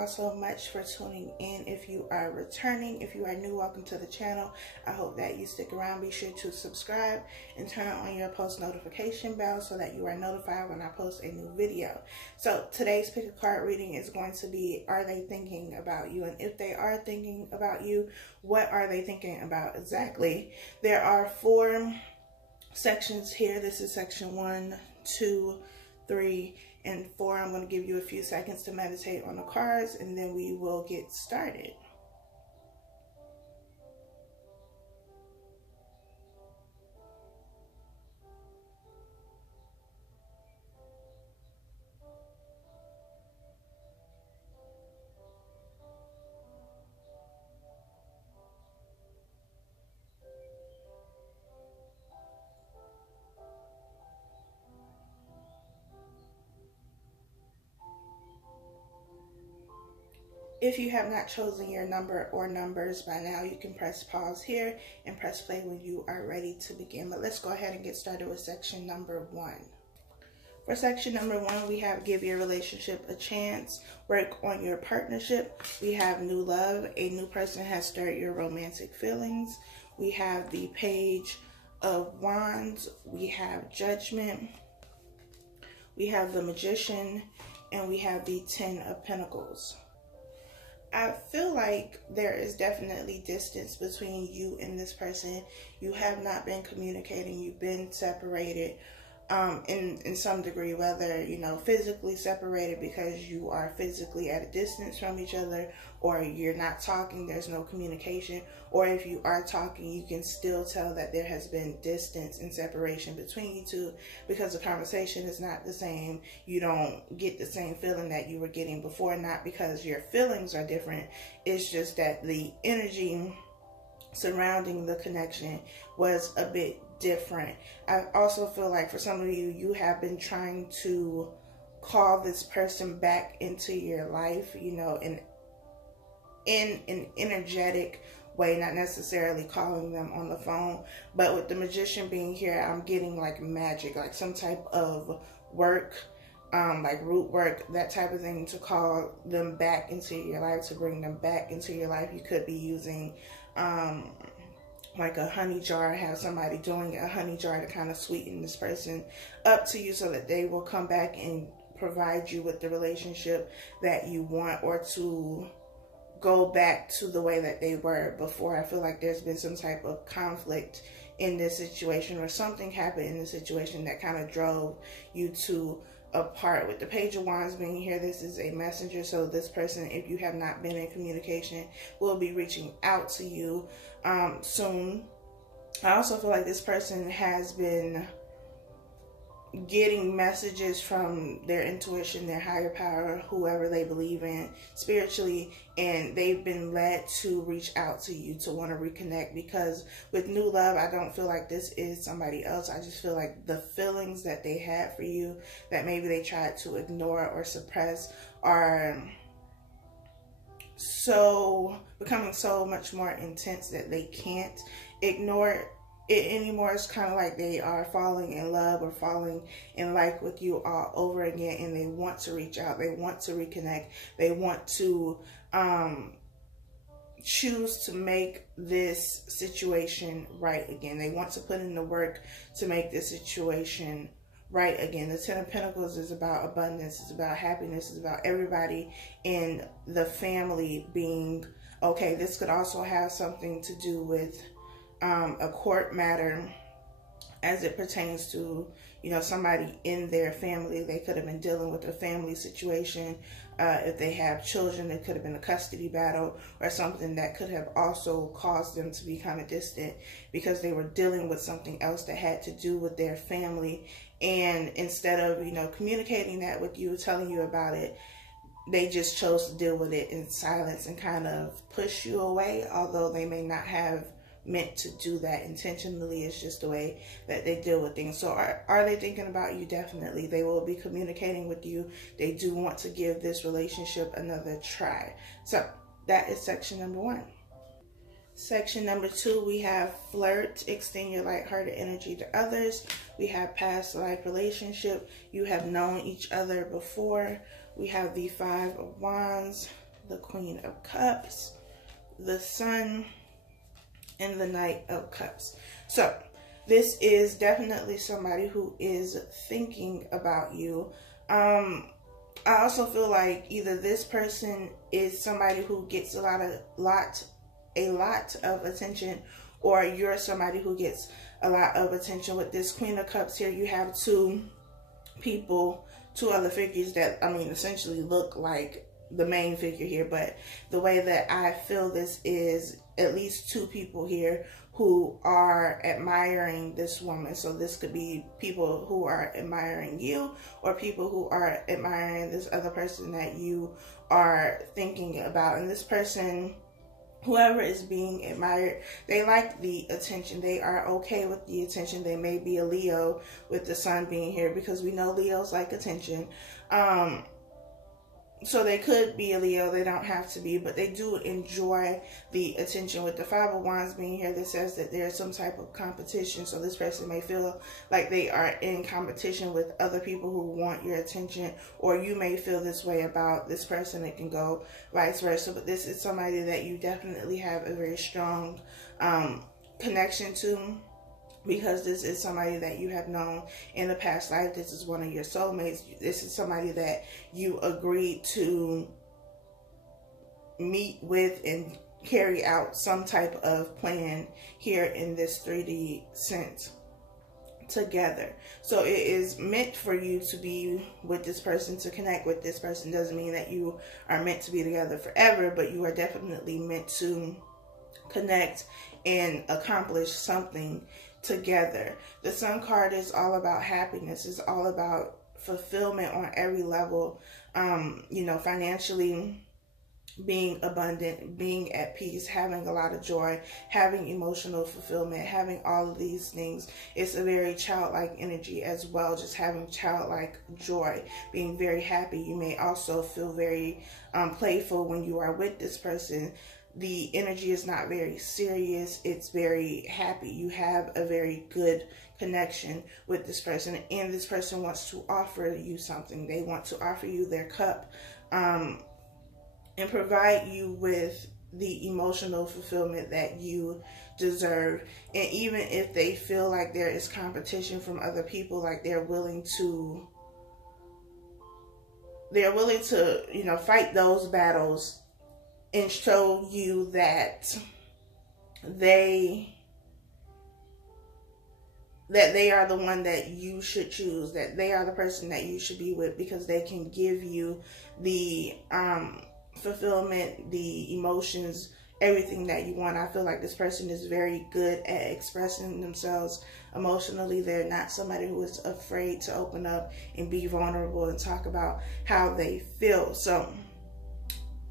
all so much for tuning in. If you are returning, if you are new, welcome to the channel. I hope that you stick around. Be sure to subscribe and turn on your post notification bell so that you are notified when I post a new video. So today's pick a card reading is going to be, are they thinking about you? And if they are thinking about you, what are they thinking about exactly? There are 4 sections here. This is section 1, 2, 3, and 4. I'm going to give you a few seconds to meditate on the cards, and then we will get started. If you have not chosen your number or numbers by now, you can press pause here and press play when you are ready to begin. But let's go ahead and get started with section number 1. For section number 1, we have give your relationship a chance, work on your partnership. We have new love, a new person has stirred your romantic feelings. We have the Page of Wands, we have Judgment, we have the Magician, and we have the 10 of Pentacles. I feel like there is definitely distance between you and this person. You have not been communicating. You've been separated in some degree, whether, you know, physically separated because you are physically at a distance from each other, or you're not talking, there's no communication, or if you are talking, you can still tell that there has been distance and separation between you two because the conversation is not the same. You don't get the same feeling that you were getting before, not because your feelings are different. It's just that the energy surrounding the connection was a bit different. I also feel like for some of you, you have been trying to call this person back into your life, you know, in an energetic way, not necessarily calling them on the phone. But with the Magician being here, I'm getting like magic, like some type of work, like root work, that type of thing, to call them back into your life, to bring them back into your life. You could be using like a honey jar, have somebody doing a honey jar to kind of sweeten this person up to you so that they will come back and provide you with the relationship that you want, or to go back to the way that they were before. I feel like there's been some type of conflict in this situation, or something happened in the situation that kind of drove you two apart. With the Page of Wands being here, this is a messenger, so this person, if you have not been in communication, will be reaching out to you soon. I also feel like this person has been getting messages from their intuition, their higher power, whoever they believe in spiritually, and they've been led to reach out to you to want to reconnect, because with new love, I don't feel like this is somebody else. I just feel like the feelings that they had for you that maybe they tried to ignore or suppress are becoming so much more intense that they can't ignore it anymore. It's kind of like they are falling in love or falling in like with you all over again, and they want to reach out, they want to reconnect, they want to choose to make this situation right again. They want to put in the work to make this situation right again. The 10 of Pentacles is about abundance, it's about happiness, it's about everybody in the family being okay. This could also have something to do with a court matter as it pertains to, you know, somebody in their family. They could have been dealing with a family situation. If they have children, it could have been a custody battle or something that could have also caused them to be kind of distant because they were dealing with something else that had to do with their family. And instead of, you know, communicating that with you, telling you about it, they just chose to deal with it in silence and kind of push you away, although they may not have meant to do that intentionally. It's just the way that they deal with things. So are they thinking about you? Definitely. They will be communicating with you. They do want to give this relationship another try. So that is section number 1. Section number 2, we have flirt, extend your lighthearted energy to others. We have past life relationship. You have known each other before. We have the 5 of Wands, the Queen of Cups, the Sun, and the Knight of Cups. So this is definitely somebody who is thinking about you. I also feel like either this person is somebody who gets a lot of attention, or you're somebody who gets a lot of attention. With this Queen of Cups here, you have two other figures that, I mean, essentially look like the main figure here, but the way that I feel this is at least two people here who are admiring this woman. So this could be people who are admiring you, or people who are admiring this other person that you are thinking about. And this person, whoever is being admired, they like the attention. They are okay with the attention. They may be a Leo with the Sun being here, because we know Leos like attention. So they could be a Leo. They don't have to be, but they do enjoy the attention. With the Five of Wands being here, that says that there's some type of competition. So this person may feel like they are in competition with other people who want your attention, or you may feel this way about this person. It can go vice versa, but this is somebody that you definitely have a very strong connection to, because this is somebody that you have known in the past life. This is one of your soulmates. This is somebody that you agreed to meet with and carry out some type of plan here in this 3D sense together. So it is meant for you to be with this person, to connect with this person. Doesn't mean that you are meant to be together forever, but you are definitely meant to connect and accomplish something together. The Sun card is all about happiness. It's all about fulfillment on every level. You know, financially being abundant, being at peace, having a lot of joy, having emotional fulfillment, having all of these things. It's a very childlike energy as well, just having childlike joy, being very happy. You may also feel very playful when you are with this person. The energy is not very serious. It's very happy. You have a very good connection with this person, and this person wants to offer you something. They want to offer you their cup and provide you with the emotional fulfillment that you deserve. And even if they feel like there is competition from other people, like they're willing to, you know, fight those battles and show you that they are the one that you should choose, that they are the person that you should be with, because they can give you the fulfillment, the emotions, everything that you want. I feel like this person is very good at expressing themselves emotionally. They're not somebody who is afraid to open up and be vulnerable and talk about how they feel. So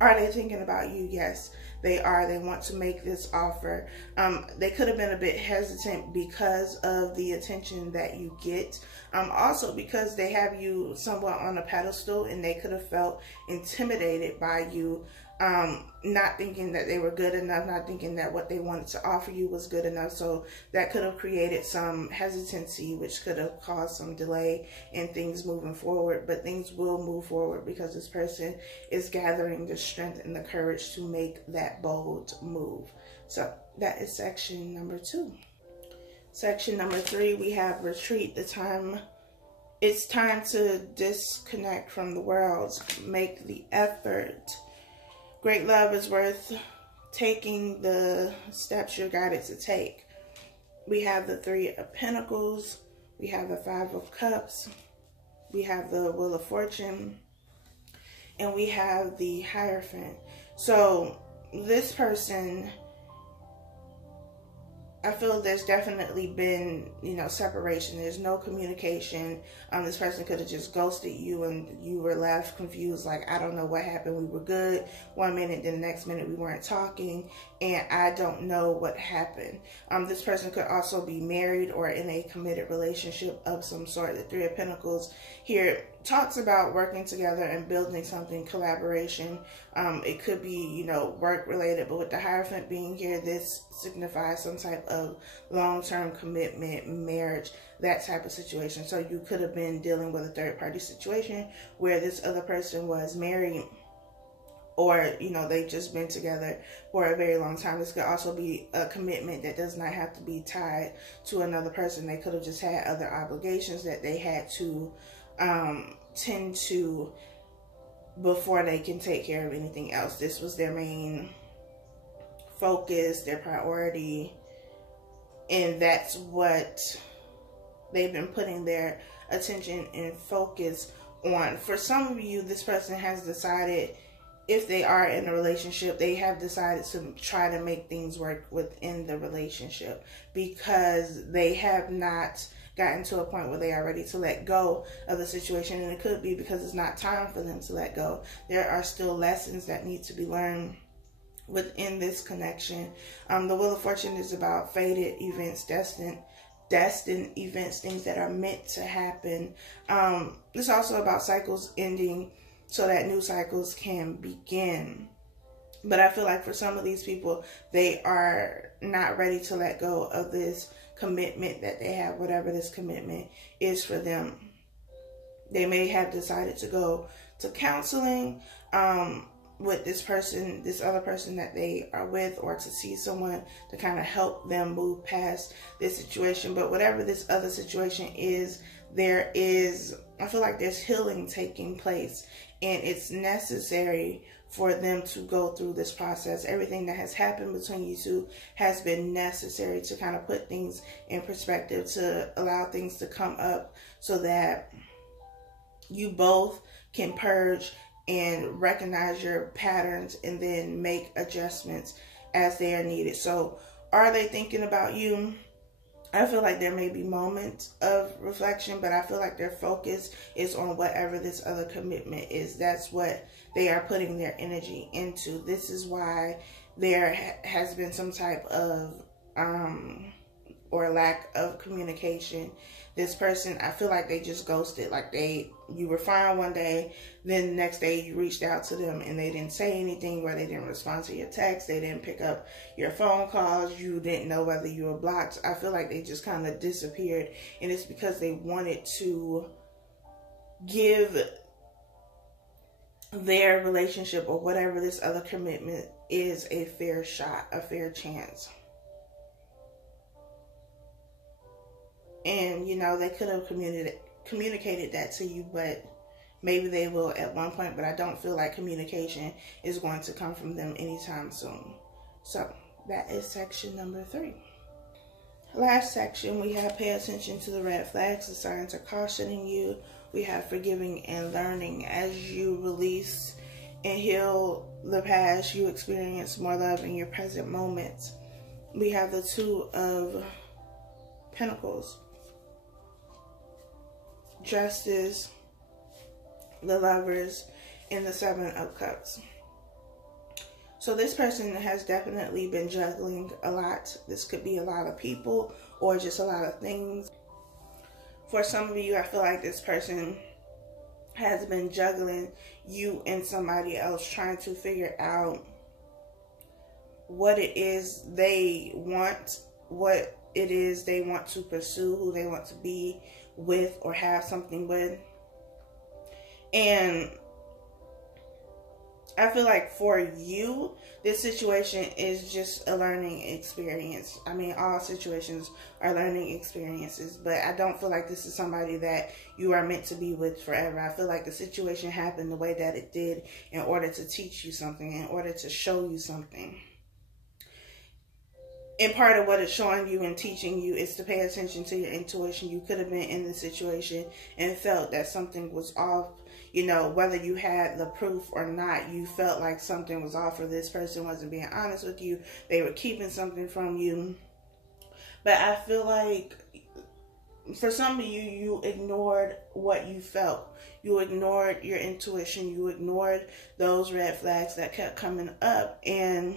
are they thinking about you? Yes, they are. They want to make this offer. They could have been a bit hesitant because of the attention that you get. Also because they have you somewhat on a pedestal, and they could have felt intimidated by you, not thinking that they were good enough, not thinking that what they wanted to offer you was good enough. So that could have created some hesitancy, which could have caused some delay in things moving forward. But things will move forward, because this person is gathering the strength and the courage to make that bold move. So that is section number 2. Section number 3, we have retreat. It's time to disconnect from the world. Make the effort. Great love is worth taking the steps you're guided to take. We have the 3 of Pentacles. We have the 5 of Cups. We have the Wheel of Fortune. And we have the Hierophant. So this person, I feel there's definitely been, you know, separation. There's no communication. This person could have just ghosted you, and you were left confused, like, I don't know what happened. We were good one minute, then the next minute we weren't talking, and I don't know what happened. This person could also be married or in a committed relationship of some sort. The 3 of Pentacles here talks about working together and building something, collaboration. It could be, you know, work related, but with the Hierophant being here, this signifies some type of long-term commitment, marriage, that type of situation. So you could have been dealing with a third-party situation where this other person was married or, you know, they've just been together for a very long time. This could also be a commitment that does not have to be tied to another person. They could have just had other obligations that they had to tend to before they can take care of anything else. This was their main focus, their priority, and that's what they've been putting their attention and focus on. For some of you, this person has decided, if they are in a relationship, they have decided to try to make things work within the relationship, because they have not gotten to a point where they are ready to let go of the situation. And it could be because it's not time for them to let go. There are still lessons that need to be learned within this connection. The Wheel of Fortune is about fated events, destined events, things that are meant to happen. It's also about cycles ending so that new cycles can begin. But I feel like for some of these people, they are not ready to let go of this commitment that they have, whatever this commitment is for them. They may have decided to go to counseling with this person, this other person that they are with, or to see someone to kind of help them move past this situation. But whatever this other situation is, I feel like there's healing taking place, and it's necessary for them to go through this process. Everything that has happened between you two has been necessary to kind of put things in perspective, to allow things to come up so that you both can purge and recognize your patterns and then make adjustments as they are needed. So are they thinking about you? I feel like there may be moments of reflection, but I feel like their focus is on whatever this other commitment is. That's what they are putting their energy into. This is why there has been some type of or lack of communication. This person, I feel like they just ghosted. Like you were fine one day, then the next day you reached out to them and they didn't say anything, or they didn't respond to your text, they didn't pick up your phone calls, you didn't know whether you were blocked. I feel like they just kind of disappeared, and it's because they wanted to give their relationship or whatever this other commitment is a fair shot, a fair chance. And, you know, they could have communicated that to you, but maybe they will at one point. But I don't feel like communication is going to come from them anytime soon. So that is section number 3. Last section, we have pay attention to the red flags. The signs are cautioning you. We have forgiving and learning. As you release and heal the past, you experience more love in your present moments. We have the 2 of Pentacles, Justice, the Lovers, and the 7 of Cups. So this person has definitely been juggling a lot. This could be a lot of people or just a lot of things. For some of you, I feel like this person has been juggling you and somebody else, trying to figure out what it is they want, what it is they want to pursue, who they want to be with or have something with. And I feel like for you, this situation is just a learning experience. I mean, all situations are learning experiences, but I don't feel like this is somebody that you are meant to be with forever. I feel like the situation happened the way that it did in order to teach you something, in order to show you something. And part of what it's showing you and teaching you is to pay attention to your intuition. You could have been in the situation and felt that something was off. You know, whether you had the proof or not, you felt like something was off, or this person wasn't being honest with you. They were keeping something from you. But I feel like for some of you, you ignored what you felt. You ignored your intuition. You ignored those red flags that kept coming up, and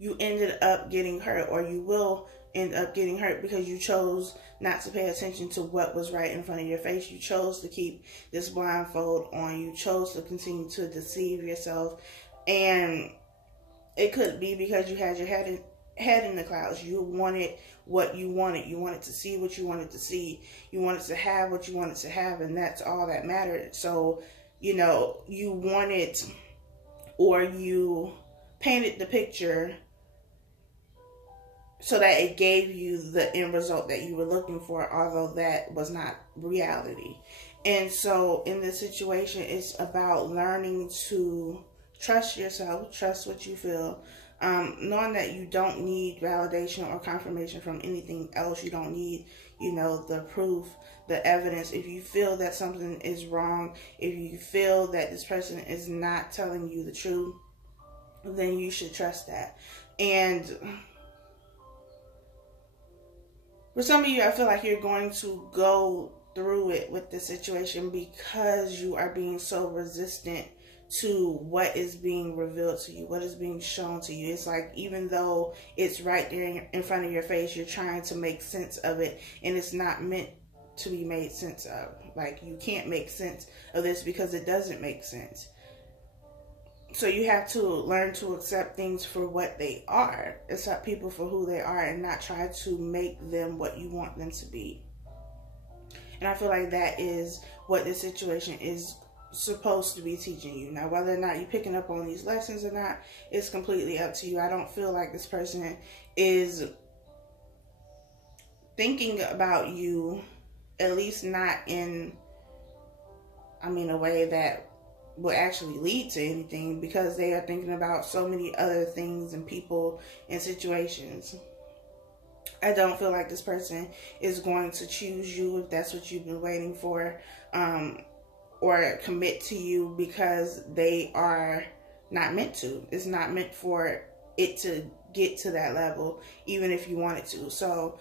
you ended up getting hurt, or you will end up getting hurt because you chose not to pay attention to what was right in front of your face. You chose to keep this blindfold on. You chose to continue to deceive yourself. And it could be because you had your head in the clouds. You wanted what you wanted. You wanted to see what you wanted to see. You wanted to have what you wanted to have, and that's all that mattered. So, you know, you wanted or you painted the picture so that it gave you the end result that you were looking for, although that was not reality. And so in this situation, it's about learning to trust yourself, trust what you feel, knowing that you don't need validation or confirmation from anything else. You don't need, the proof, the evidence. If you feel that something is wrong, if you feel that this person is not telling you the truth, then you should trust that. And for some of you, I feel like you're going to go through it with the situation because you are being so resistant to what is being revealed to you, what is being shown to you. It's like, even though it's right there in front of your face, you're trying to make sense of it, and it's not meant to be made sense of. Like, you can't make sense of this because it doesn't make sense. So you have to learn to accept things for what they are, accept people for who they are, and not try to make them what you want them to be. And I feel like that is what this situation is supposed to be teaching you. Now, whether or not you're picking up on these lessons or not, it's completely up to you. I don't feel like this person is thinking about you, at least not in, a way that will actually lead to anything, because they are thinking about so many other things and people and situations. I don't feel like this person is going to choose you if that's what you've been waiting for, or commit to you, because they are not meant to. It's not meant for it to get to that level, even if you want it to. So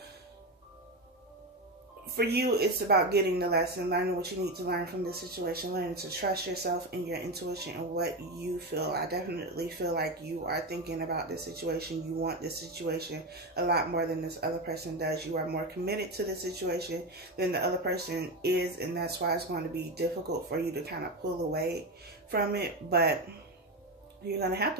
for you, it's about getting the lesson, learning what you need to learn from this situation, learning to trust yourself and your intuition and what you feel. I definitely feel like you are thinking about this situation. You want this situation a lot more than this other person does. You are more committed to the situation than the other person is, and that's why it's going to be difficult for you to kind of pull away from it. But you're going to have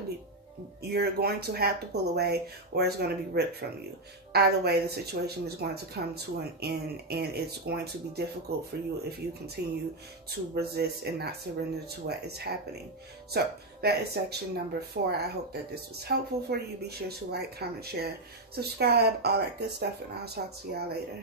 to pull away, or it's going to be ripped from you. Either way, the situation is going to come to an end, and it's going to be difficult for you if you continue to resist and not surrender to what is happening. So that is section number 4. I hope that this was helpful for you. Be sure to like, comment, share, subscribe, all that good stuff, and I'll talk to y'all later.